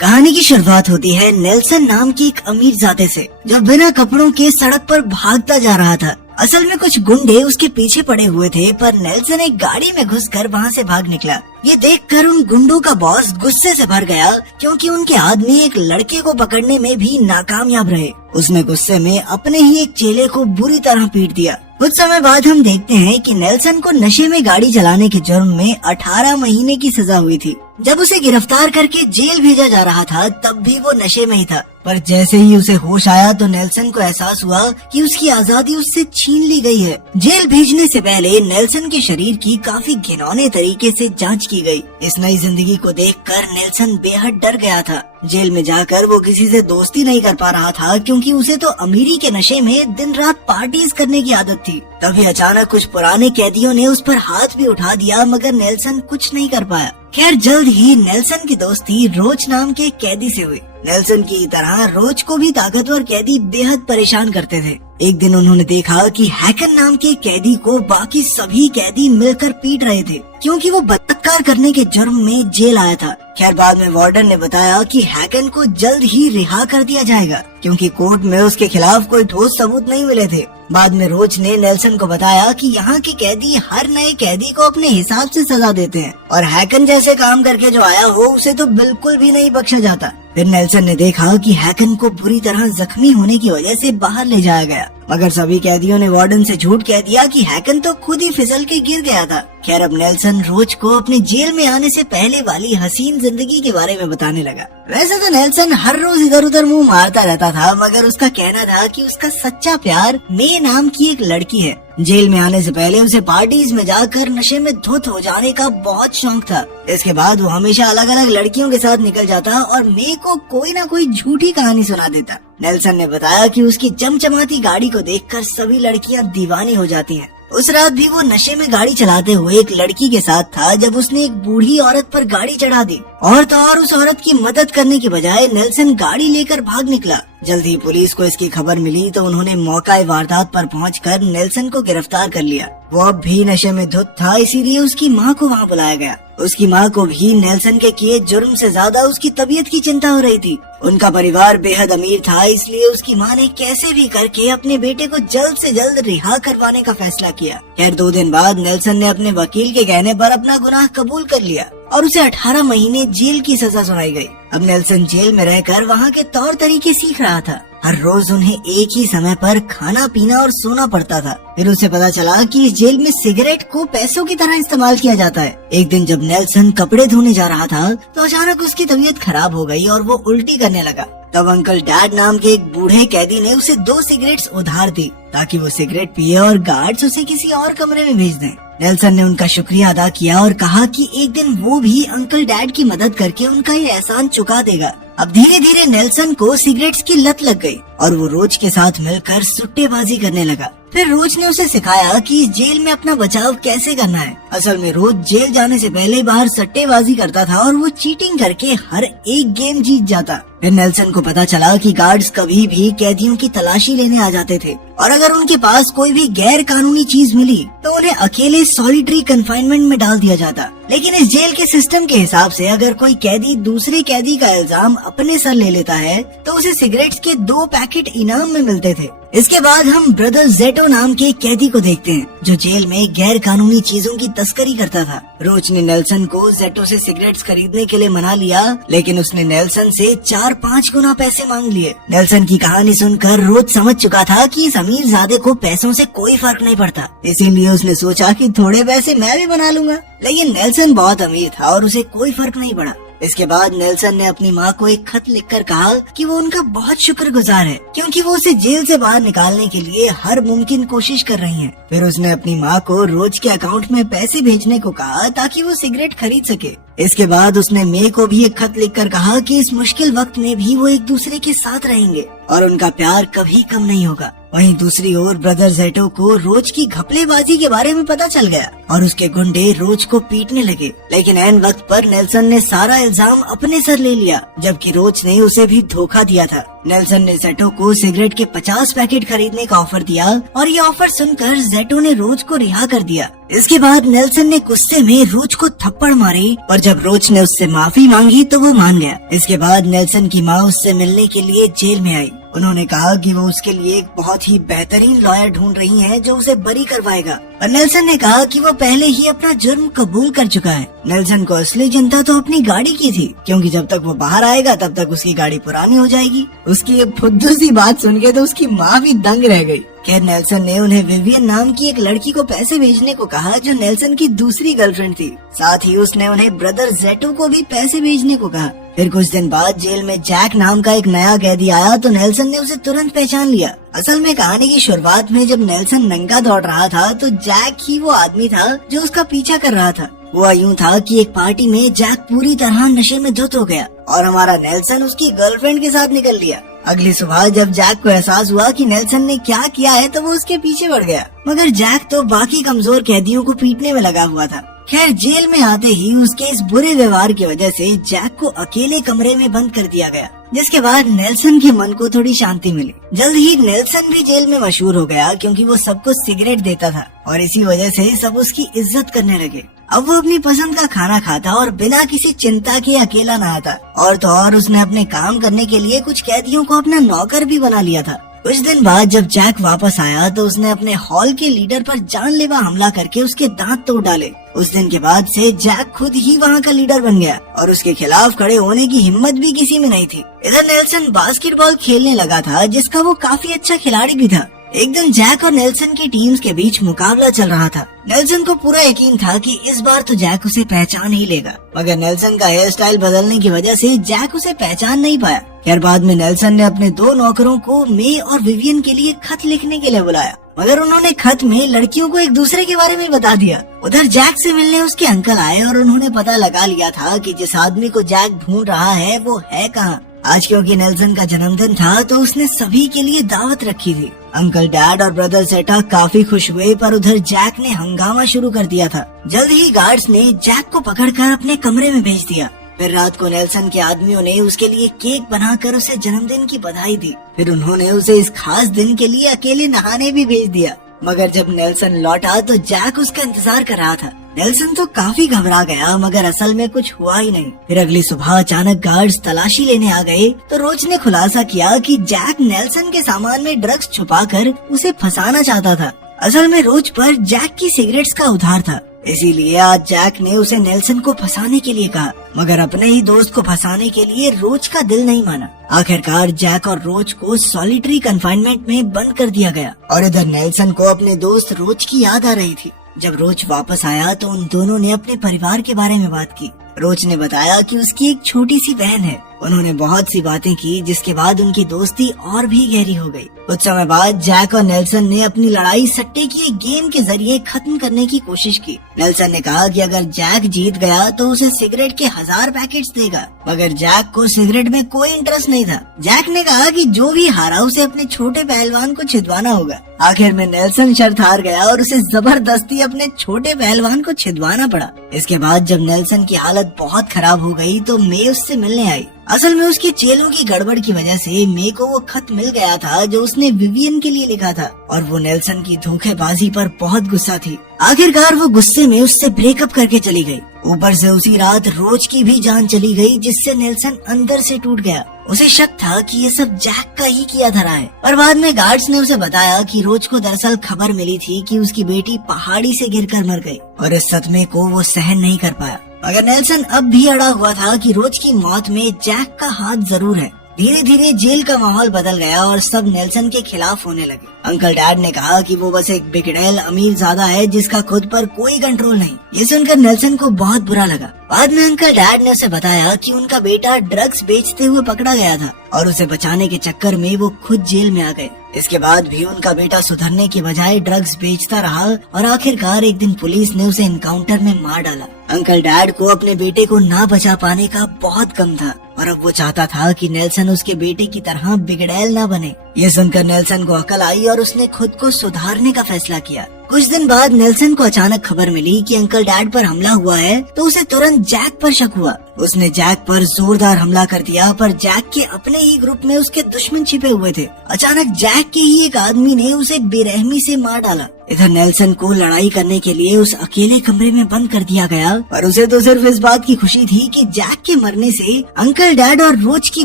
कहानी की शुरुआत होती है नेल्सन नाम की एक अमीरजादे से, जो बिना कपड़ों के सड़क पर भागता जा रहा था। असल में कुछ गुंडे उसके पीछे पड़े हुए थे, पर नेल्सन एक गाड़ी में घुसकर वहां से भाग निकला। ये देखकर उन गुंडों का बॉस गुस्से से भर गया, क्योंकि उनके आदमी एक लड़के को पकड़ने में भी नाकामयाब रहे। उसने गुस्से में अपने ही एक चेले को बुरी तरह पीट दिया। कुछ समय बाद हम देखते हैं कि नेल्सन को नशे में गाड़ी चलाने के जुर्म में 18 महीने की सजा हुई थी। जब उसे गिरफ्तार करके जेल भेजा जा रहा था, तब भी वो नशे में ही था। पर जैसे ही उसे होश आया तो नेल्सन को एहसास हुआ कि उसकी आजादी उससे छीन ली गई है। जेल भेजने से पहले नेल्सन के शरीर की काफी घिनौने तरीके से जांच की गई। इस नई जिंदगी को देखकर नेल्सन बेहद डर गया था। जेल में जाकर वो किसी से दोस्ती नहीं कर पा रहा था, क्योंकि उसे तो अमीरी के नशे में दिन रात पार्टीज करने की आदत थी। तभी अचानक कुछ पुराने कैदियों ने उस पर हाथ भी उठा दिया, मगर नेल्सन कुछ नहीं कर पाया। खैर, जल्द ही नेल्सन की दोस्ती रोच नाम के कैदी से हुई। नेल्सन की तरह रोच को भी ताकतवर कैदी बेहद परेशान करते थे। एक दिन उन्होंने देखा कि हैकन नाम के कैदी को बाकी सभी कैदी मिलकर पीट रहे थे, क्योंकि वो बलात्कार करने के जुर्म में जेल आया था। खैर, बाद में वार्डन ने बताया कि हैकन को जल्द ही रिहा कर दिया जाएगा, क्योंकि कोर्ट में उसके खिलाफ कोई ठोस सबूत नहीं मिले थे। बाद में रोच ने नेल्सन को बताया कि यहाँ के कैदी हर नए कैदी को अपने हिसाब से सजा देते हैं, और हैकन जैसे काम करके जो आया हो उसे तो बिल्कुल भी नहीं बख्शा जाता। फिर नेल्सन ने देखा कि हैकन को बुरी तरह जख्मी होने की वजह से बाहर ले जाया गया, मगर सभी कैदियों ने वार्डन से झूठ कह दिया कि हैकन तो खुद ही फिसल के गिर गया था। खैर, अब नेल्सन रोच को अपने जेल में आने से पहले वाली हसीन जिंदगी के बारे में बताने लगा। वैसे तो नेल्सन हर रोज इधर उधर मुंह मारता रहता था, मगर उसका कहना था कि उसका सच्चा प्यार मे नाम की एक लड़की है। जेल में आने से पहले उसे पार्टीज में जाकर नशे में धुत हो जाने का बहुत शौक था। इसके बाद वो हमेशा अलग अलग लड़कियों के साथ निकल जाता और मे को कोई ना कोई झूठी कहानी सुना देता। नेल्सन ने बताया कि उसकी चमचमाती गाड़ी को देखकर सभी लड़कियां दीवानी हो जाती हैं। उस रात भी वो नशे में गाड़ी चलाते हुए एक लड़की के साथ था, जब उसने एक बूढ़ी औरत पर गाड़ी चढ़ा दी। और तो और उस औरत की मदद करने के बजाय नेल्सन गाड़ी लेकर भाग निकला। जल्द ही पुलिस को इसकी खबर मिली तो उन्होंने मौका वारदात पर पहुंचकर नेल्सन को गिरफ्तार कर लिया। वो अब भी नशे में धुत था, इसीलिए उसकी मां को वहां बुलाया गया। उसकी मां को भी नेल्सन के किए जुर्म से ज्यादा उसकी तबीयत की चिंता हो रही थी। उनका परिवार बेहद अमीर था, इसलिए उसकी मां ने कैसे भी करके अपने बेटे को जल्द से जल्द रिहा करवाने का फैसला किया। खैर, 2 दिन बाद नेल्सन ने अपने वकील के कहने पर अपना गुनाह कबूल कर लिया और उसे 18 महीने जेल की सजा सुनाई गई। अब नेल्सन जेल में रहकर वहाँ के तौर तरीके सीख रहा था। हर रोज उन्हें एक ही समय पर खाना पीना और सोना पड़ता था। फिर उसे पता चला कि इस जेल में सिगरेट को पैसों की तरह इस्तेमाल किया जाता है। एक दिन जब नेल्सन कपड़े धोने जा रहा था तो अचानक उसकी तबीयत खराब हो गई और वो उल्टी करने लगा। तब अंकल डैड नाम के एक बूढ़े कैदी ने उसे 2 सिगरेट्स उधार दी, ताकि वो सिगरेट पिए और गार्ड्स उसे किसी और कमरे में भेज दें। नेल्सन ने उनका शुक्रिया अदा किया और कहा कि एक दिन वो भी अंकल डैड की मदद करके उनका ये एहसान चुका देगा। अब धीरे धीरे नेल्सन को सिगरेट्स की लत लग गई और वो रोज के साथ मिलकर सुट्टेबाजी करने लगा। फिर रोज ने उसे सिखाया कि इस जेल में अपना बचाव कैसे करना है। असल में रोज जेल जाने से पहले बाहर सट्टेबाजी करता था और वो चीटिंग करके हर एक गेम जीत जाता। फिर नेल्सन को पता चला कि गार्ड्स कभी भी कैदियों की तलाशी लेने आ जाते थे, और अगर उनके पास कोई भी गैर कानूनी चीज मिली तो उन्हें अकेले सॉलिटरी कन्फाइनमेंट में डाल दिया जाता। लेकिन इस जेल के सिस्टम के हिसाब से अगर कोई कैदी दूसरे कैदी का इल्जाम अपने सर ले लेता है तो उसे सिगरेट्स के 2 पैकेट इनाम में मिलते थे। इसके बाद हम ब्रदर जेटो नाम के कैदी को देखते हैं, जो जेल में गैर कानूनी चीजों की तस्करी करता था। रोच ने नेल्सन को जेटो से सिगरेट्स खरीदने के लिए मना लिया, लेकिन उसने नेल्सन से 4-5 गुना पैसे मांग लिए। नेल्सन की कहानी सुनकर रोच समझ चुका था कि इस अमीरजादे को पैसों से कोई फर्क नहीं पड़ता, इसीलिए उसने सोचा कि थोड़े पैसे मैं भी बना लूंगा। लेकिन नेल्सन बहुत अमीर था और उसे कोई फर्क नहीं पड़ा। इसके बाद नेल्सन ने अपनी माँ को एक खत लिखकर कहा कि वो उनका बहुत शुक्रगुजार है, क्योंकि वो उसे जेल से बाहर निकालने के लिए हर मुमकिन कोशिश कर रही हैं। फिर उसने अपनी माँ को रोज के अकाउंट में पैसे भेजने को कहा ताकि वो सिगरेट खरीद सके। इसके बाद उसने मे को भी एक खत लिखकर कहा कि इस मुश्किल वक्त में भी वो एक दूसरे के साथ रहेंगे और उनका प्यार कभी कम नहीं होगा। वहीं दूसरी ओर ब्रदर जेटो को रोज की घपलेबाजी के बारे में पता चल गया और उसके गुंडे रोज को पीटने लगे। लेकिन ऐन वक्त पर नेल्सन ने सारा इल्जाम अपने सर ले लिया, जबकि रोज ने उसे भी धोखा दिया था। नेल्सन ने जेटो को सिगरेट के 50 पैकेट खरीदने का ऑफर दिया और ये ऑफर सुनकर जेटो ने रोज को रिहा कर दिया। इसके बाद नेल्सन ने गुस्से में रोज को थप्पड़ मारे और जब रोज ने उससे माफी मांगी तो वो मान गया। इसके बाद नेल्सन की माँ उससे मिलने के लिए जेल में आई। उन्होंने कहा कि वो उसके लिए एक बहुत ही बेहतरीन लॉयर ढूंढ रही हैं जो उसे बरी करवाएगा। और नेल्सन ने कहा कि वो पहले ही अपना जुर्म कबूल कर चुका है। नेल्सन को असली चिंता तो अपनी गाड़ी की थी, क्योंकि जब तक वो बाहर आएगा तब तक उसकी गाड़ी पुरानी हो जाएगी। उसकी ये फुद्दू सी बात सुन के तो उसकी माँ भी दंग रह गई। खैर नेल्सन ने उन्हें विवियन नाम की एक लड़की को पैसे भेजने को कहा जो नेल्सन की दूसरी गर्लफ्रेंड थी। साथ ही उसने उन्हें ब्रदर जेटो को भी पैसे भेजने को कहा। फिर कुछ दिन बाद जेल में जैक नाम का एक नया कैदी आया तो नेल्सन ने उसे तुरंत पहचान लिया। असल में कहानी की शुरुआत में जब नेल्सन नंगा दौड़ रहा था तो जैक ही वो आदमी था जो उसका पीछा कर रहा था। वो यूँ था कि एक पार्टी में जैक पूरी तरह नशे में धुत हो गया और हमारा नेल्सन उसकी गर्लफ्रेंड के साथ निकल लिया। अगली सुबह जब जैक को एहसास हुआ कि नेल्सन ने क्या किया है तो वो उसके पीछे बढ़ गया, मगर जैक तो बाकी कमजोर कैदियों को पीटने में लगा हुआ था। खैर जेल में आते ही उसके इस बुरे व्यवहार की वजह से जैक को अकेले कमरे में बंद कर दिया गया, जिसके बाद नेल्सन के मन को थोड़ी शांति मिली। जल्द ही नेल्सन भी जेल में मशहूर हो गया क्योंकि वो सबको सिगरेट देता था और इसी वजह से सब उसकी इज्जत करने लगे। अब वो अपनी पसंद का खाना खाता और बिना किसी चिंता के अकेला नहाता। और तो और उसने अपने काम करने के लिए कुछ कैदियों को अपना नौकर भी बना लिया था। कुछ दिन बाद जब जैक वापस आया तो उसने अपने हॉल के लीडर पर जानलेवा हमला करके उसके दांत तोड़ डाले। उस दिन के बाद से जैक खुद ही वहाँ का लीडर बन गया और उसके खिलाफ खड़े होने की हिम्मत भी किसी में नहीं थी। इधर नेल्सन बास्केटबॉल खेलने लगा था, जिसका वो काफी अच्छा खिलाड़ी भी था। एक दिन जैक और नेल्सन की टीम्स के बीच मुकाबला चल रहा था। नेल्सन को पूरा यकीन था कि इस बार तो जैक उसे पहचान ही लेगा, मगर नेल्सन का हेयर स्टाइल बदलने की वजह से जैक उसे पहचान नहीं पाया। खैर बाद में नेल्सन ने अपने दो नौकरों को मे और विवियन के लिए खत लिखने के लिए बुलाया, मगर उन्होंने खत में लड़कियों को एक दूसरे के बारे में बता दिया। उधर जैक से मिलने उसके अंकल आए और उन्होंने पता लगा लिया था कि जिस आदमी को जैक ढूंढ रहा है वो है कहाँ। आज क्योंकि नेल्सन का जन्मदिन था तो उसने सभी के लिए दावत रखी थी। अंकल, डैड और ब्रदर जेटा काफी खुश हुए, पर उधर जैक ने हंगामा शुरू कर दिया था। जल्द ही गार्ड्स ने जैक को पकड़कर अपने कमरे में भेज दिया। फिर रात को नेल्सन के आदमियों ने उसके लिए केक बनाकर उसे जन्मदिन की बधाई दी। फिर उन्होंने उसे इस खास दिन के लिए अकेले नहाने भी भेज दिया। मगर जब नेल्सन लौटा तो जैक उसका इंतजार कर रहा था। नेल्सन तो काफी घबरा गया, मगर असल में कुछ हुआ ही नहीं। फिर अगली सुबह अचानक गार्ड्स तलाशी लेने आ गए तो रोज ने खुलासा किया कि जैक नेल्सन के सामान में ड्रग्स छुपाकर उसे फंसाना चाहता था। असल में रोज पर जैक की सिगरेट्स का उधार था, इसीलिए आज जैक ने उसे नेल्सन को फंसाने के लिए कहा, मगर अपने ही दोस्त को फंसाने के लिए रोज का दिल नहीं माना। आखिरकार जैक और रोज को सॉलिटरी कन्फाइनमेंट में बंद कर दिया गया और इधर नेल्सन को अपने दोस्त रोज की याद आ रही थी। जब रोज वापस आया तो उन दोनों ने अपने परिवार के बारे में बात की। रोज ने बताया कि उसकी एक छोटी सी बहन है। उन्होंने बहुत सी बातें की, जिसके बाद उनकी दोस्ती और भी गहरी हो गई। कुछ समय बाद जैक और नेल्सन ने अपनी लड़ाई सट्टे की एक गेम के जरिए खत्म करने की कोशिश की। नेल्सन ने कहा कि अगर जैक जीत गया तो उसे सिगरेट के 1000 पैकेट्स देगा, मगर जैक को सिगरेट में कोई इंटरेस्ट नहीं था। जैक ने कहा कि जो भी हारा उसे अपने छोटे पहलवान को छिदवाना होगा। आखिर में नेल्सन शर्त हार गया और उसे जबरदस्ती अपने छोटे पहलवान को छिदवाना पड़ा। इसके बाद जब नेल्सन की हालत बहुत खराब हो गई तो मे उससे मिलने आई। असल में उसके चेलों की गड़बड़ की वजह से मे को वो खत मिल गया था जो उसने विवियन के लिए लिखा था और वो नेल्सन की धोखेबाजी पर बहुत गुस्सा थी। आखिरकार वो गुस्से में उससे ब्रेकअप करके चली गई। ऊपर से उसी रात रोज की भी जान चली गई, जिससे नेल्सन अंदर से टूट गया। उसे शक था कि ये सब जैक का ही किया धरा है, पर बाद में गार्ड्स ने उसे बताया कि रोज को दरअसल खबर मिली थी कि उसकी बेटी पहाड़ी से गिरकर मर गई और इस सदमे को वो सहन नहीं कर पाया। मगर नेल्सन अब भी अड़ा हुआ था कि रोज की मौत में जैक का हाथ जरूर है। धीरे धीरे जेल का माहौल बदल गया और सब नेल्सन के खिलाफ होने लगे। अंकल डैड ने कहा कि वो बस एक बिगड़ैल अमीर ज़्यादा है जिसका खुद पर कोई कंट्रोल नहीं। ये सुनकर नेल्सन को बहुत बुरा लगा। बाद में अंकल डैड ने उसे बताया कि उनका बेटा ड्रग्स बेचते हुए पकड़ा गया था और उसे बचाने के चक्कर में वो खुद जेल में आ गए। इसके बाद भी उनका बेटा सुधरने की बजाय ड्रग्स बेचता रहा और आखिरकार एक दिन पुलिस ने उसे एनकाउंटर में मार डाला। अंकल डैड को अपने बेटे को ना बचा पाने का बहुत गम था और अब वो चाहता था कि नेल्सन उसके बेटे की तरह बिगड़ैल ना बने। ये सुनकर नेल्सन को अकल आई और उसने खुद को सुधारने का फैसला किया। कुछ दिन बाद नेल्सन को अचानक खबर मिली कि अंकल डैड पर हमला हुआ है, तो उसे तुरंत जैक पर शक हुआ। उसने जैक पर जोरदार हमला कर दिया, पर जैक के अपने ही ग्रुप में उसके दुश्मन छिपे हुए थे। अचानक जैक के ही एक आदमी ने उसे बेरहमी से मार डाला। इधर नेल्सन को लड़ाई करने के लिए उस अकेले कमरे में बंद कर दिया गया, पर उसे तो सिर्फ इस बात की खुशी थी कि जैक के मरने से अंकल डैड और रोज की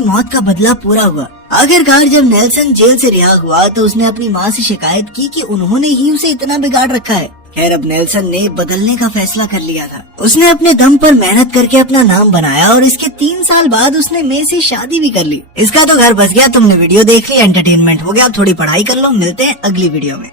मौत का बदला पूरा हुआ। आखिरकार जब नेल्सन जेल से रिहा हुआ तो उसने अपनी माँ से शिकायत की कि उन्होंने ही उसे इतना बिगाड़ रखा है। खैर अब नेल्सन ने बदलने का फैसला कर लिया था। उसने अपने दम पर मेहनत करके अपना नाम बनाया और इसके 3 साल बाद उसने मे से शादी भी कर ली। इसका तो घर बस गया। तुमने वीडियो देख ली, एंटरटेनमेंट हो गया, अब थोड़ी पढ़ाई कर लो। मिलते हैं अगली वीडियो में।